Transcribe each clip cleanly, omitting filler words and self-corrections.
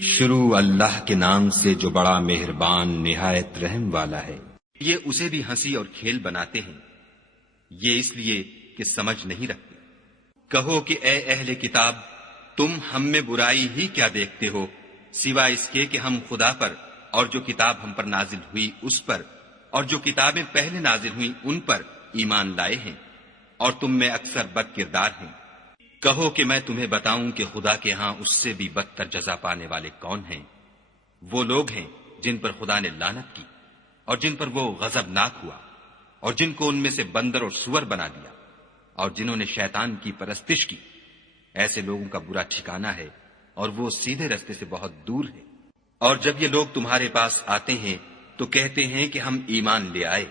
شروع اللہ کے نام سے جو بڑا مہربان نہایت رحم والا ہے۔ یہ اسے بھی ہنسی اور کھیل بناتے ہیں، یہ اس لیے کہ سمجھ نہیں رکھتے۔ کہو کہ اے اہل کتاب، تم ہم میں برائی ہی کیا دیکھتے ہو، سوائے اس کے کہ ہم خدا پر اور جو کتاب ہم پر نازل ہوئی اس پر اور جو کتابیں پہلے نازل ہوئی ان پر ایمان لائے ہیں، اور تم میں اکثر بد کردار ہیں۔ کہو کہ میں تمہیں بتاؤں کہ خدا کے ہاں اس سے بھی بدتر جزا پانے والے کون ہیں؟ وہ لوگ ہیں جن پر خدا نے لعنت کی اور جن پر وہ غضبناک ہوا، اور جن کو ان میں سے بندر اور سور بنا دیا، اور جنہوں نے شیطان کی پرستش کی۔ ایسے لوگوں کا برا ٹھکانہ ہے، اور وہ سیدھے رستے سے بہت دور ہے۔ اور جب یہ لوگ تمہارے پاس آتے ہیں تو کہتے ہیں کہ ہم ایمان لے آئے،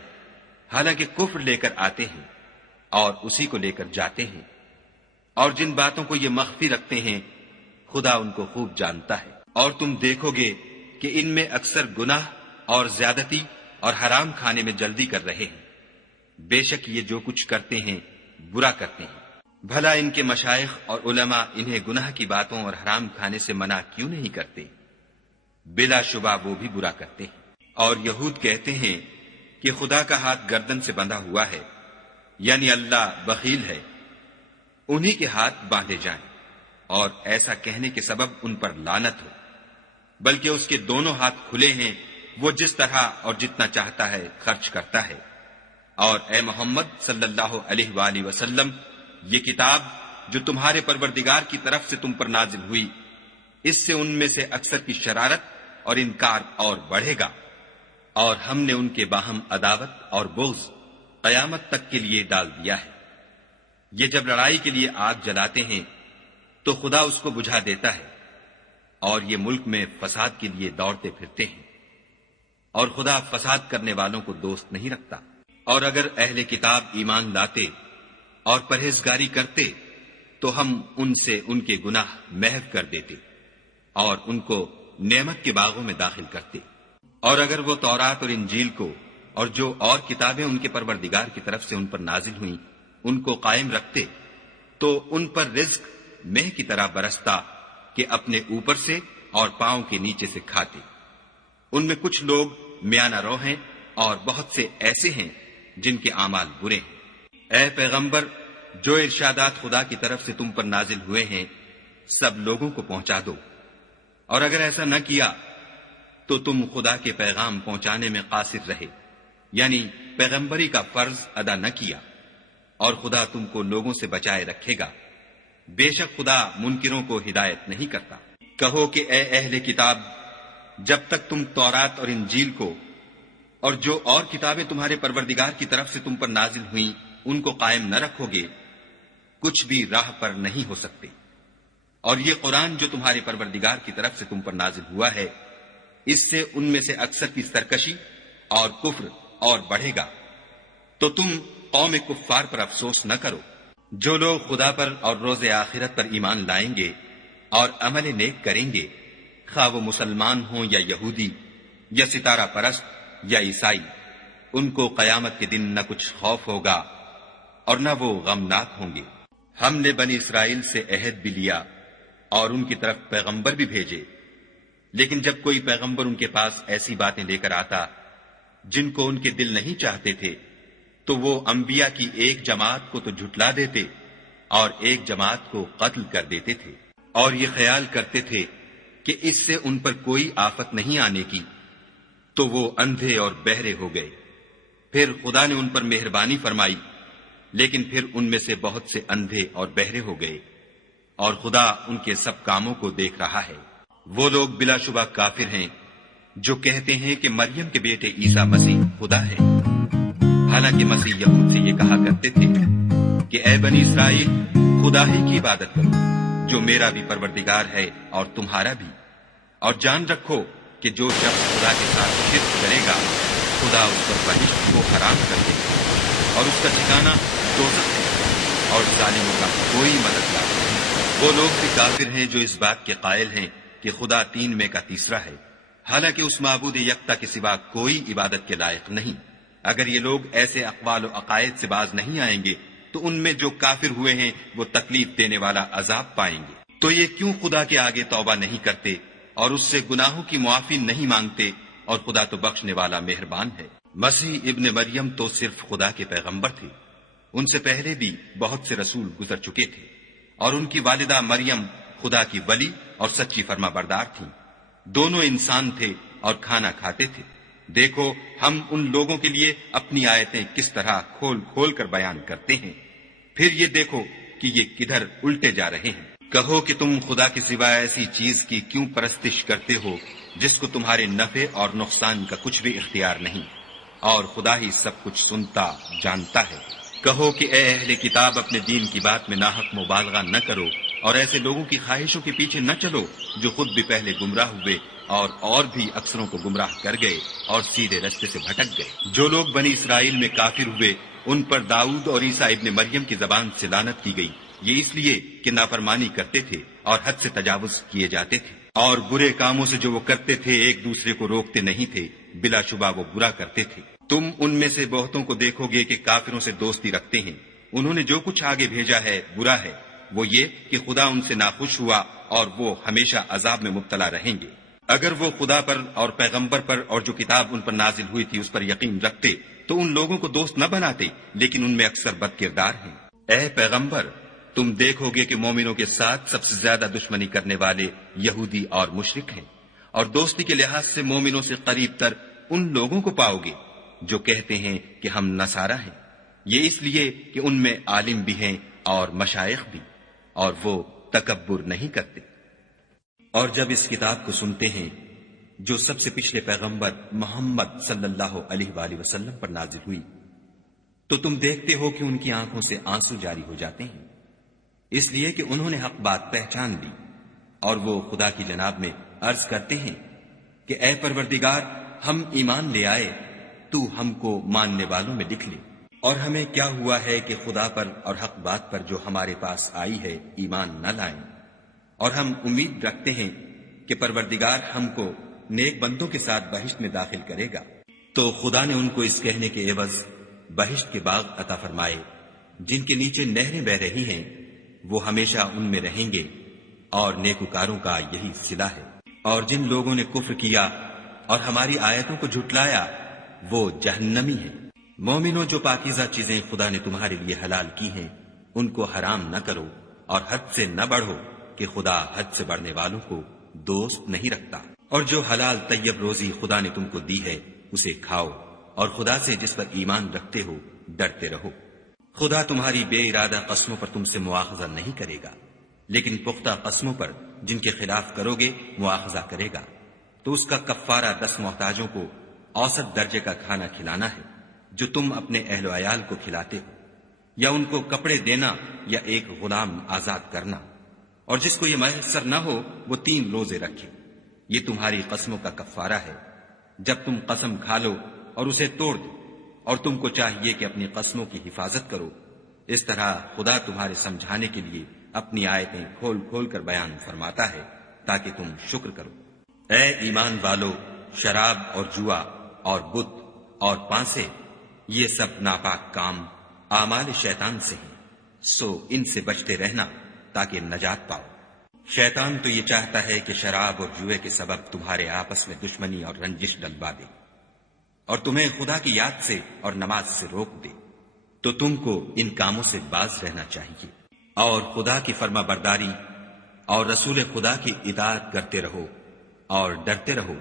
حالانکہ کفر لے کر آتے ہیں اور اسی کو لے کر جاتے ہیں، اور جن باتوں کو یہ مخفی رکھتے ہیں خدا ان کو خوب جانتا ہے۔ اور تم دیکھو گے کہ ان میں اکثر گناہ اور زیادتی اور حرام کھانے میں جلدی کر رہے ہیں۔ بے شک یہ جو کچھ کرتے ہیں برا کرتے ہیں۔ بھلا ان کے مشائخ اور علماء انہیں گناہ کی باتوں اور حرام کھانے سے منع کیوں نہیں کرتے؟ بلا شبہ وہ بھی برا کرتے ہیں۔ اور یہود کہتے ہیں کہ خدا کا ہاتھ گردن سے بندھا ہوا ہے، یعنی اللہ بخیل ہے، انہی کے ہاتھ باندھے جائیں، اور ایسا کہنے کے سبب ان پر لعنت ہو، بلکہ اس کے دونوں ہاتھ کھلے ہیں، وہ جس طرح اور جتنا چاہتا ہے خرچ کرتا ہے۔ اور اے محمد صلی اللہ علیہ وآلہ وسلم، یہ کتاب جو تمہارے پروردگار کی طرف سے تم پر نازل ہوئی، اس سے ان میں سے اکثر کی شرارت اور انکار اور بڑھے گا، اور ہم نے ان کے باہم عداوت اور بغض قیامت تک کے لیے ڈال دیا ہے۔ یہ جب لڑائی کے لیے آگ جلاتے ہیں تو خدا اس کو بجھا دیتا ہے، اور یہ ملک میں فساد کے لیے دوڑتے پھرتے ہیں، اور خدا فساد کرنے والوں کو دوست نہیں رکھتا۔ اور اگر اہل کتاب ایمان لاتے اور پرہیزگاری کرتے تو ہم ان سے ان کے گناہ محو کر دیتے اور ان کو نعمت کے باغوں میں داخل کرتے۔ اور اگر وہ تورات اور انجیل کو اور جو اور کتابیں ان کے پروردگار کی طرف سے ان پر نازل ہوئیں ان کو قائم رکھتے تو ان پر رزق مہ کی طرح برستا کہ اپنے اوپر سے اور پاؤں کے نیچے سے کھاتے۔ ان میں کچھ لوگ میانہ رو ہیں اور بہت سے ایسے ہیں جن کے اعمال برے ہیں۔ اے پیغمبر، جو ارشادات خدا کی طرف سے تم پر نازل ہوئے ہیں سب لوگوں کو پہنچا دو، اور اگر ایسا نہ کیا تو تم خدا کے پیغام پہنچانے میں قاصر رہے، یعنی پیغمبری کا فرض ادا نہ کیا، اور خدا تم کو لوگوں سے بچائے رکھے گا۔ بے شک خدا منکروں کو ہدایت نہیں کرتا۔ کہو کہ اے اہل کتاب، جب تک تم تورات اور انجیل کو اور جو اور کتابیں تمہارے پروردگار کی طرف سے تم پر نازل ہوئیں ان کو قائم نہ رکھو گے کچھ بھی راہ پر نہیں ہو سکتے۔ اور یہ قرآن جو تمہارے پروردگار کی طرف سے تم پر نازل ہوا ہے، اس سے ان میں سے اکثر کی سرکشی اور کفر اور بڑھے گا، تو تم قوم کفار پر افسوس نہ کرو۔ جو لوگ خدا پر اور روز آخرت پر ایمان لائیں گے اور عمل نیک کریں گے، خواہ وہ مسلمان ہوں یا یہودی یا ستارہ پرست یا عیسائی، ان کو قیامت کے دن نہ کچھ خوف ہوگا اور نہ وہ غمناک ہوں گے۔ ہم نے بنی اسرائیل سے عہد بھی لیا اور ان کی طرف پیغمبر بھی بھیجے، لیکن جب کوئی پیغمبر ان کے پاس ایسی باتیں لے کر آتا جن کو ان کے دل نہیں چاہتے تھے تو وہ انبیاء کی ایک جماعت کو تو جھٹلا دیتے اور ایک جماعت کو قتل کر دیتے تھے، اور یہ خیال کرتے تھے کہ اس سے ان پر کوئی آفت نہیں آنے کی، تو وہ اندھے اور بہرے ہو گئے۔ پھر خدا نے ان پر مہربانی فرمائی، لیکن پھر ان میں سے بہت سے اندھے اور بہرے ہو گئے، اور خدا ان کے سب کاموں کو دیکھ رہا ہے۔ وہ لوگ بلا شبہ کافر ہیں جو کہتے ہیں کہ مریم کے بیٹے عیسیٰ مسیح خدا ہے، حالانکہ مسیح یہود سے یہ کہا کرتے تھے کہ اے بنی اسرائیل، خدا ہی کی عبادت کرو جو میرا بھی پروردگار ہے اور تمہارا بھی، اور جان رکھو کہ جو شخص خدا کے ساتھ شرک کرے گا خدا اس پر بہشت کو حرام کر دے گا، اور اس کا ٹھکانہ دوزخ ہے، اور ظالموں کا کوئی مددگار نہیں۔ وہ لوگ بھی کافر ہیں جو اس بات کے قائل ہیں کہ خدا تین میں کا تیسرا ہے، حالانکہ اس معبود یکتا کے سوا کوئی عبادت کے لائق نہیں۔ اگر یہ لوگ ایسے اقوال و عقائد سے باز نہیں آئیں گے تو ان میں جو کافر ہوئے ہیں وہ تکلیف دینے والا عذاب پائیں گے۔ تو یہ کیوں خدا کے آگے توبہ نہیں کرتے اور اس سے گناہوں کی معافی نہیں مانگتے، اور خدا تو بخشنے والا مہربان ہے۔ مسیح ابن مریم تو صرف خدا کے پیغمبر تھے، ان سے پہلے بھی بہت سے رسول گزر چکے تھے، اور ان کی والدہ مریم خدا کی ولی اور سچی فرما بردار تھیں۔ دونوں انسان تھے اور کھانا کھاتے تھے۔ دیکھو ہم ان لوگوں کے لیے اپنی آیتیں کس طرح کھول کھول کر بیان کرتے ہیں، پھر یہ دیکھو کہ یہ کدھر الٹے جا رہے ہیں۔ کہو کہ تم خدا کے سوا ایسی چیز کی کیوں پرستش کرتے ہو جس کو تمہارے نفع اور نقصان کا کچھ بھی اختیار نہیں، اور خدا ہی سب کچھ سنتا جانتا ہے۔ کہو کہ اے اہل کتاب، اپنے دین کی بات میں ناحق مبالغہ نہ کرو، اور ایسے لوگوں کی خواہشوں کے پیچھے نہ چلو جو خود بھی پہلے گمراہ ہوئے اور بھی اکثروں کو گمراہ کر گئے اور سیدھے رستے سے بھٹک گئے۔ جو لوگ بنی اسرائیل میں کافر ہوئے ان پر داؤد اور عیسیٰ ابن مریم کی زبان سے لعنت کی گئی، یہ اس لیے کہ نافرمانی کرتے تھے اور حد سے تجاوز کیے جاتے تھے، اور برے کاموں سے جو وہ کرتے تھے ایک دوسرے کو روکتے نہیں تھے، بلا شبہ وہ برا کرتے تھے۔ تم ان میں سے بہتوں کو دیکھو گے کہ کافروں سے دوستی رکھتے ہیں، انہوں نے جو کچھ آگے بھیجا ہے برا ہے، وہ یہ کہ خدا ان سے ناخوش ہوا اور وہ ہمیشہ عذاب میں مبتلا رہیں گے۔ اگر وہ خدا پر اور پیغمبر پر اور جو کتاب ان پر نازل ہوئی تھی اس پر یقین رکھتے تو ان لوگوں کو دوست نہ بناتے، لیکن ان میں اکثر بد کردار ہیں۔ اے پیغمبر، تم دیکھو گے کہ مومنوں کے ساتھ سب سے زیادہ دشمنی کرنے والے یہودی اور مشرک ہیں، اور دوستی کے لحاظ سے مومنوں سے قریب تر ان لوگوں کو پاؤ گے جو کہتے ہیں کہ ہم نصارہ ہیں، یہ اس لیے کہ ان میں عالم بھی ہیں اور مشائخ بھی، اور وہ تکبر نہیں کرتے۔ اور جب اس کتاب کو سنتے ہیں جو سب سے پچھلے پیغمبر محمد صلی اللہ علیہ وآلہ وسلم پر نازل ہوئی، تو تم دیکھتے ہو کہ ان کی آنکھوں سے آنسو جاری ہو جاتے ہیں، اس لیے کہ انہوں نے حق بات پہچان لی، اور وہ خدا کی جناب میں عرض کرتے ہیں کہ اے پروردگار، ہم ایمان لے آئے، تو ہم کو ماننے والوں میں لکھ لے۔ اور ہمیں کیا ہوا ہے کہ خدا پر اور حق بات پر جو ہمارے پاس آئی ہے ایمان نہ لائیں، اور ہم امید رکھتے ہیں کہ پروردگار ہم کو نیک بندوں کے ساتھ بہشت میں داخل کرے گا۔ تو خدا نے ان کو اس کہنے کے عوض بہشت کے باغ عطا فرمائے جن کے نیچے نہریں بہ رہی ہیں، وہ ہمیشہ ان میں رہیں گے، اور نیکوکاروں کا یہی صلہ ہے۔ اور جن لوگوں نے کفر کیا اور ہماری آیتوں کو جھٹلایا وہ جہنمی ہیں۔ مومنوں، جو پاکیزہ چیزیں خدا نے تمہارے لیے حلال کی ہیں ان کو حرام نہ کرو، اور حد سے نہ بڑھو کہ خدا حد سے بڑھنے والوں کو دوست نہیں رکھتا۔ اور جو حلال طیب روزی خدا نے تم کو دی ہے اسے کھاؤ، اور خدا سے جس پر ایمان رکھتے ہو ڈرتے رہو۔ خدا تمہاری بے ارادہ قسموں پر تم سے مواخذہ نہیں کرے گا، لیکن پختہ قسموں پر جن کے خلاف کرو گے مواخذہ کرے گا، تو اس کا کفارہ 10 محتاجوں کو اوسط درجے کا کھانا کھلانا ہے جو تم اپنے اہل و عیال کو کھلاتے ہو، یا ان کو کپڑے دینا یا ایک غلام آزاد کرنا، اور جس کو یہ میسر نہ ہو وہ 3 روزے رکھے۔ یہ تمہاری قسموں کا کفارہ ہے جب تم قسم کھا لو اور اسے توڑ دو، اور تم کو چاہیے کہ اپنی قسموں کی حفاظت کرو۔ اس طرح خدا تمہارے سمجھانے کے لیے اپنی آیتیں کھول کھول کر بیان فرماتا ہے تاکہ تم شکر کرو۔ اے ایمان والو، شراب اور جوا اور بت اور پانسے، یہ سب ناپاک کام اعمال شیطان سے ہیں، سو ان سے بچتے رہنا تاکہ نجات پاؤ۔ شیطان تو یہ چاہتا ہے کہ شراب اور جوئے کے سبب تمہارے آپس میں دشمنی اور رنجش ڈلوا دے، اور تمہیں خدا کی یاد سے اور نماز سے روک دے، تو تم کو ان کاموں سے باز رہنا چاہیے، اور خدا کی فرما برداری اور رسول خدا کی اطاعت کرتے رہو اور ڈرتے رہو۔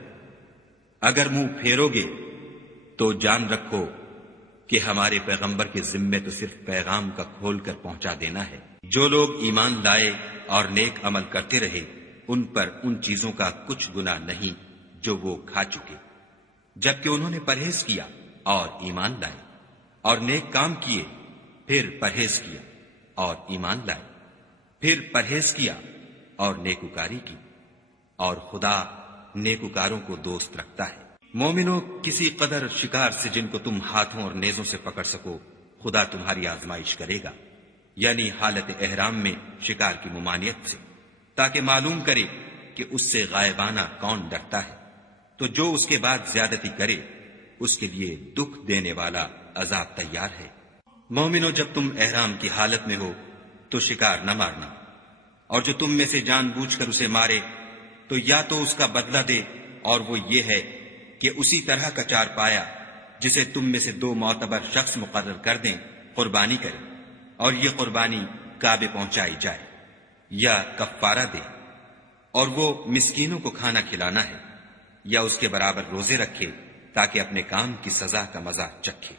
اگر منہ پھیرو گے تو جان رکھو کہ ہمارے پیغمبر کے ذمے تو صرف پیغام کا کھول کر پہنچا دینا ہے۔ جو لوگ ایمان لائے اور نیک عمل کرتے رہے ان پر ان چیزوں کا کچھ گناہ نہیں جو وہ کھا چکے، جبکہ انہوں نے پرہیز کیا اور ایمان لائے، اور نیک کام کیے، پھر پرہیز کیا اور ایمان لائے، پھر پرہیز کیا اور نیکوکاری کی، اور خدا نیکوکاروں کو دوست رکھتا ہے۔ مومنوں، کسی قدر شکار سے جن کو تم ہاتھوں اور نیزوں سے پکڑ سکو خدا تمہاری آزمائش کرے گا، یعنی حالت احرام میں شکار کی ممانعت سے، تاکہ معلوم کرے کہ اس سے غائبانہ کون ڈرتا ہے، تو جو اس کے بعد زیادتی کرے اس کے لیے دکھ دینے والا عذاب تیار ہے۔ مومنوں، جب تم احرام کی حالت میں ہو تو شکار نہ مارنا، اور جو تم میں سے جان بوجھ کر اسے مارے تو یا تو اس کا بدلہ دے، اور وہ یہ ہے کہ اسی طرح کا چار پایا جسے تم میں سے 2 معتبر شخص مقرر کر دیں قربانی کرے، اور یہ قربانی کعبے پہنچائی جائے، یا کفارہ دے، اور وہ مسکینوں کو کھانا کھلانا ہے، یا اس کے برابر روزے رکھے تاکہ اپنے کام کی سزا کا مزہ چکھے۔